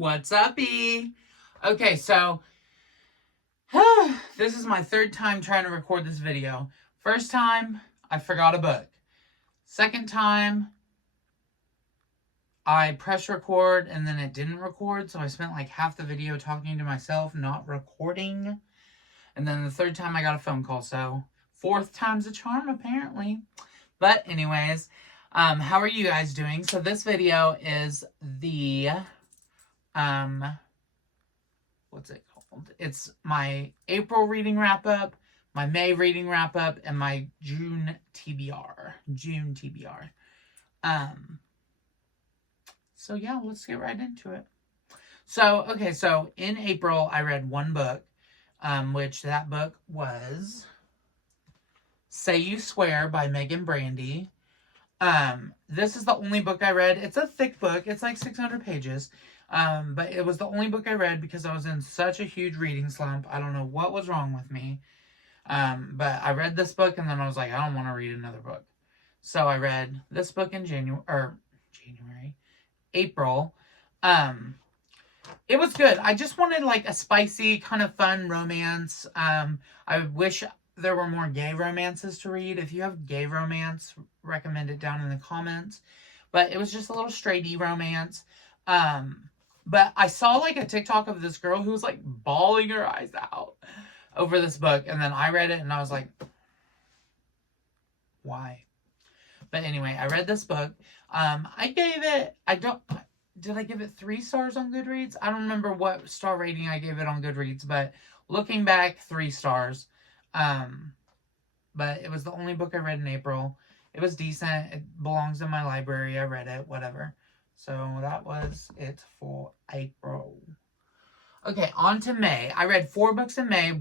What's up-y? Okay, so this is my third time trying to record this video. First time, I forgot a book. Second time, I pressed record and then it didn't record, so I spent like half the video talking to myself, not recording. And then the third time I got a phone call, so fourth time's a charm apparently. But anyways, how are you guys doing? So this video is the what's it called? It's my April reading wrap up, my May reading wrap up, and my June TBR. So yeah, let's get right into it. So, okay, so in April, I read one book, which that book was Say You Swear by Megan Brandy. This is the only book I read. It's a thick book. It's like 600 pages. But it was the only book I read because I was in such a huge reading slump. I don't know what was wrong with me. But I read this book and then I was like, I don't want to read another book. So I read this book in April. It was good. I just wanted like a spicy, kind of fun romance. I wish there were more gay romances to read. If you have gay romance, recommend it down in the comments. But it was just a little straight-y romance. But I saw like a TikTok of this girl who was like bawling her eyes out over this book. And then I read it and I was like, why? But anyway, I read this book. Did I give it 3 stars on Goodreads? I don't remember what star rating I gave it on Goodreads, but looking back, 3 stars. But it was the only book I read in April. It was decent. It belongs in my library. I read it, whatever. So that was it for April. Okay, on to May. I read 4 books in May,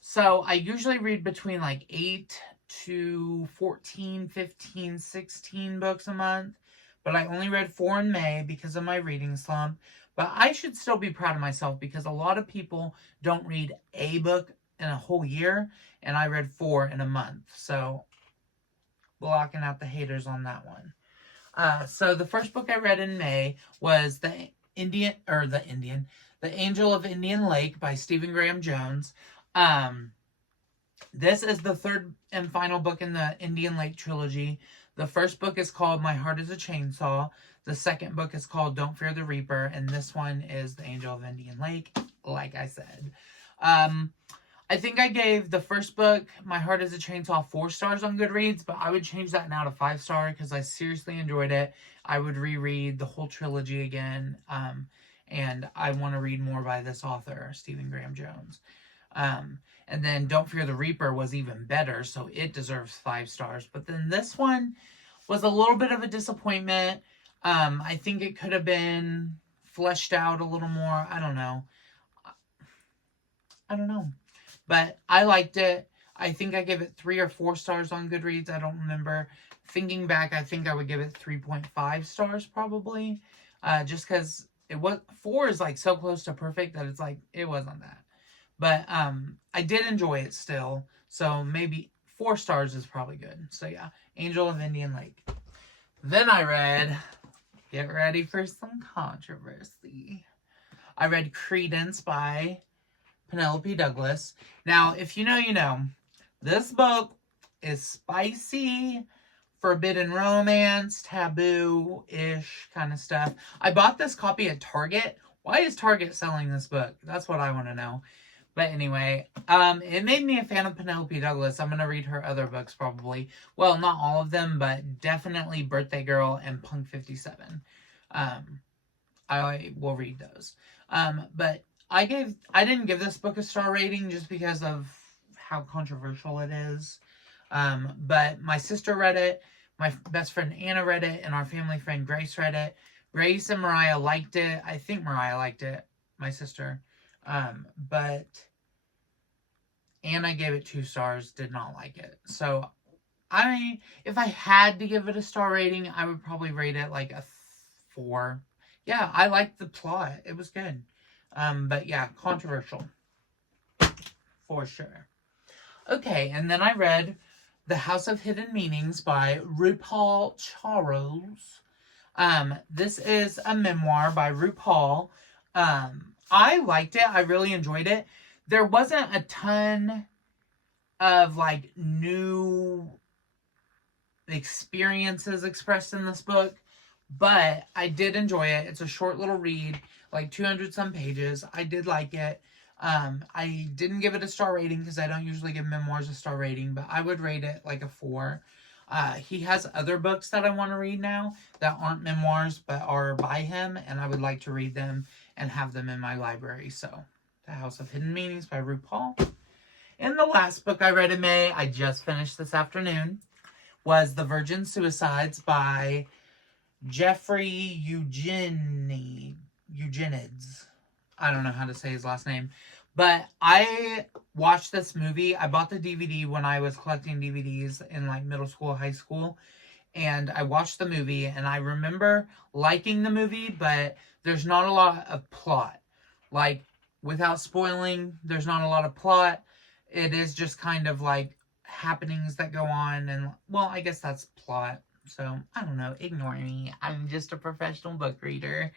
so I usually read between like 8 to 14, 15, 16 books a month. But I only read 4 in May because of my reading slump. But I should still be proud of myself because a lot of people don't read a book in a whole year. And I read 4 in a month. So, blocking out the haters on that one. So the first book I read in May was The Angel of Indian Lake by Stephen Graham Jones. This is the third and final book in the Indian Lake trilogy. The first book is called My Heart is a Chainsaw. The second book is called Don't Fear the Reaper. And this one is The Angel of Indian Lake, like I said. I think I gave the first book, My Heart is a Chainsaw, 4 stars on Goodreads, but I would change that now to 5 star because I seriously enjoyed it. I would reread the whole trilogy again, and I want to read more by this author, Stephen Graham Jones. And then Don't Fear the Reaper was even better, so it deserves 5 stars. But then this one was a little bit of a disappointment. I think it could have been fleshed out a little more. I don't know. But I liked it. I think I gave it 3 or 4 stars on Goodreads. I don't remember. Thinking back, I think I would give it 3.5 stars probably. Just because 4 is like so close to perfect that it's like, it wasn't that. But I did enjoy it still. So maybe 4 stars is probably good. So yeah, Angel of Indian Lake. Then I read, get ready for some controversy. I read Credence by Penelope Douglas. Now, if you know, you know. This book is spicy, forbidden romance, taboo-ish kind of stuff. I bought this copy at Target. Why is Target selling this book? That's what I want to know. But anyway, it made me a fan of Penelope Douglas. I'm going to read her other books probably. Well, not all of them, but definitely Birthday Girl and Punk 57. I will read those. But I didn't give this book a star rating just because of how controversial it is. But my sister read it, my best friend Anna read it, and our family friend Grace read it. Grace and Mariah liked it. I think Mariah liked it, my sister. But Anna gave it 2 stars, did not like it. So if I had to give it a star rating, I would probably rate it like a 4. Yeah, I liked the plot. It was good. But yeah, controversial. For sure. Okay, and then I read The House of Hidden Meanings by RuPaul Charles. This is a memoir by RuPaul. I liked it. I really enjoyed it. There wasn't a ton of like new experiences expressed in this book, but I did enjoy it. It's a short little read, like 200 some pages. I did like it. I didn't give it a star rating because I don't usually give memoirs a star rating, but I would rate it like a 4. He has other books that I want to read now that aren't memoirs but are by him, and I would like to read them and have them in my library. So, The House of Hidden Meanings by RuPaul. And the last book I read in May, I just finished this afternoon, was The Virgin Suicides by Jeffrey Eugenides. I don't know how to say his last name. But I watched this movie. I bought the DVD when I was collecting DVDs in like middle school, high school. And I watched the movie, and I remember liking the movie, but there's not a lot of plot. Like, without spoiling, there's not a lot of plot. It is just kind of like happenings that go on, and well, I guess that's plot. So, I don't know, ignore me. I'm just a professional book reader.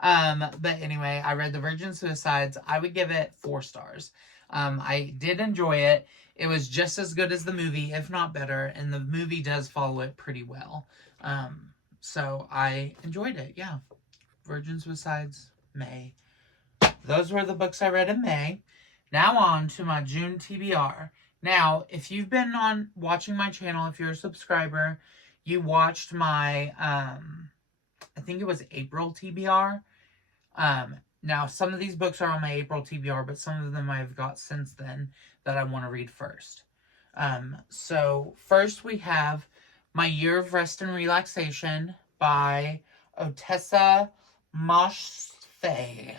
But anyway, I read The Virgin Suicides. I would give it 4 stars. I did enjoy it. It was just as good as the movie, if not better, and the movie does follow it pretty well. So I enjoyed it, yeah. Virgin Suicides, May. Those were the books I read in May. Now on to my June TBR. Now, if you've been watching my channel, if you're a subscriber, you watched my, I think it was April TBR. Now, some of these books are on my April TBR, but some of them I've got since then that I want to read first. So, first we have My Year of Rest and Relaxation by Otessa Moshfegh.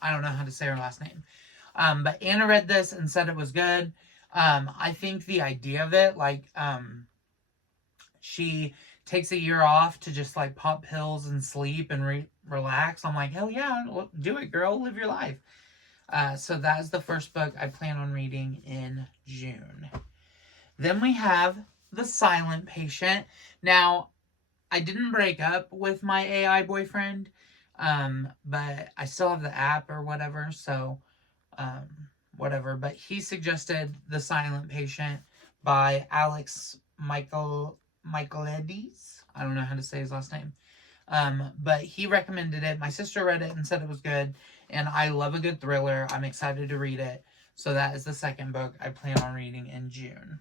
I don't know how to say her last name. But Anna read this and said it was good. I think the idea of it, like, she takes a year off to just like pop pills and sleep and relax. I'm like, hell yeah, do it, girl. Live your life. So that is the first book I plan on reading in June. Then we have The Silent Patient. Now, I didn't break up with my AI boyfriend, but I still have the app or whatever, so whatever. But he suggested The Silent Patient by Alex Michaelides. I don't know how to say his last name. But he recommended it. My sister read it and said it was good. And I love a good thriller. I'm excited to read it. So that is the second book I plan on reading in June.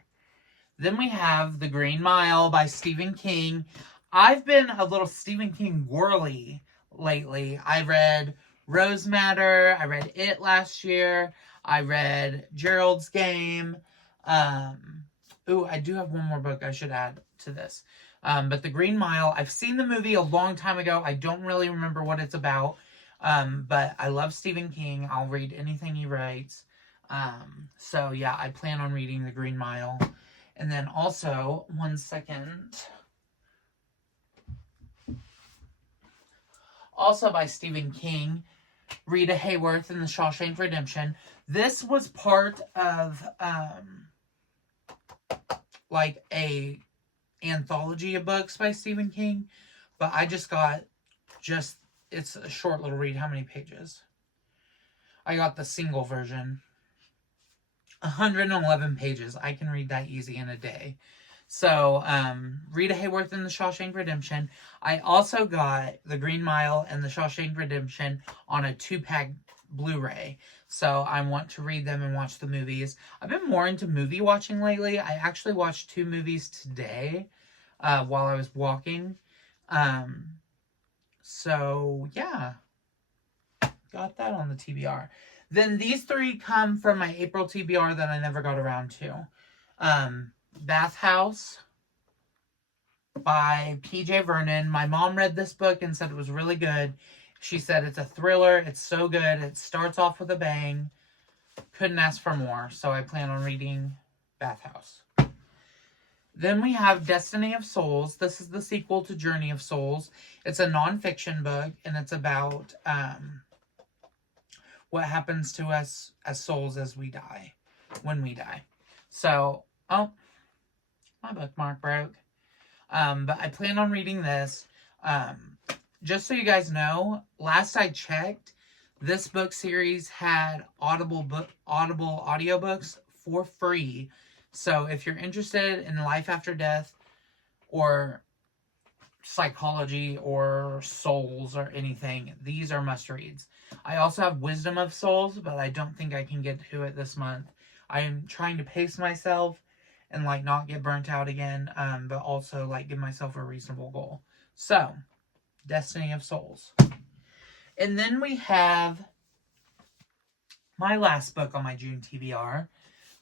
Then we have The Green Mile by Stephen King. I've been a little Stephen King girly lately. I read Rose Matter. I read It last year. I read Gerald's Game. Ooh, I do have one more book I should add to this. But The Green Mile, I've seen the movie a long time ago. I don't really remember what it's about. But I love Stephen King. I'll read anything he writes. So yeah, I plan on reading The Green Mile. And then also, one second. Also by Stephen King, Rita Hayworth and the Shawshank Redemption. This was part of like a anthology of books by Stephen King, but I just got it's a short little read. How many pages? I got the single version. 111 pages. I can read that easy in a day. So, Rita Hayworth and the Shawshank Redemption. I also got The Green Mile and the Shawshank Redemption on a 2-pack Blu-ray. So, I want to read them and watch the movies. I've been more into movie watching lately. I actually watched 2 movies today while I was walking. So, yeah. Got that on the TBR. Then these 3 come from my April TBR that I never got around to. Bathhouse by P.J. Vernon. My mom read this book and said it was really good. She said it's a thriller. It's so good. It starts off with a bang. Couldn't ask for more. So I plan on reading Bathhouse. Then we have Destiny of Souls. This is the sequel to Journey of Souls. It's a nonfiction book, and it's about what happens to us as souls as we die, when we die. So, oh, my bookmark broke. But I plan on reading this. just so you guys know, last I checked, this book series had Audible audiobooks for free. So if you're interested in life after death or psychology or souls or anything, these are must reads. I also have Wisdom of Souls, but I don't think I can get to it this month. I am trying to pace myself and like not get burnt out again, but also like give myself a reasonable goal. So, Destiny of Souls. And then we have my last book on my June TBR,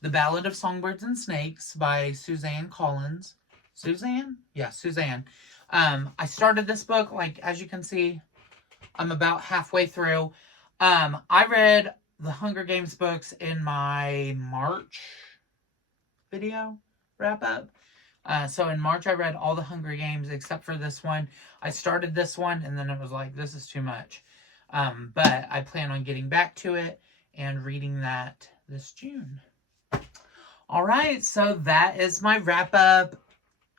The Ballad of Songbirds and Snakes by Suzanne Collins. Suzanne? Yeah, Suzanne. I started this book, like, as you can see, I'm about halfway through. I read the Hunger Games books in my March video wrap-up. So in March, I read all the Hunger Games except for this one. I started this one, and then it was like, this is too much. But I plan on getting back to it and reading that this June. All right, so that is my wrap-up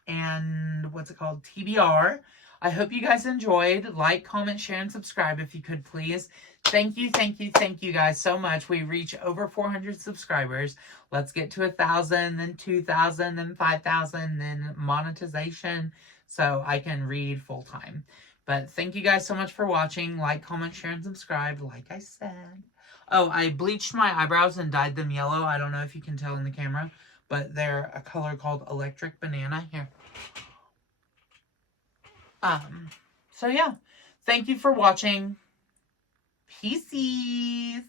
and what's it called? TBR. I hope you guys enjoyed. Like, comment, share, and subscribe if you could, please. Thank you guys so much. We reach over 400 subscribers. Let's get to 1,000, then 2,000, then 5,000, then monetization so I can read full time. But thank you guys so much for watching. Like, comment, share, and subscribe, like I said. Oh, I bleached my eyebrows and dyed them yellow. I don't know if you can tell in the camera, but they're a color called Electric Banana. Here. So yeah. Thank you for watching. Peace.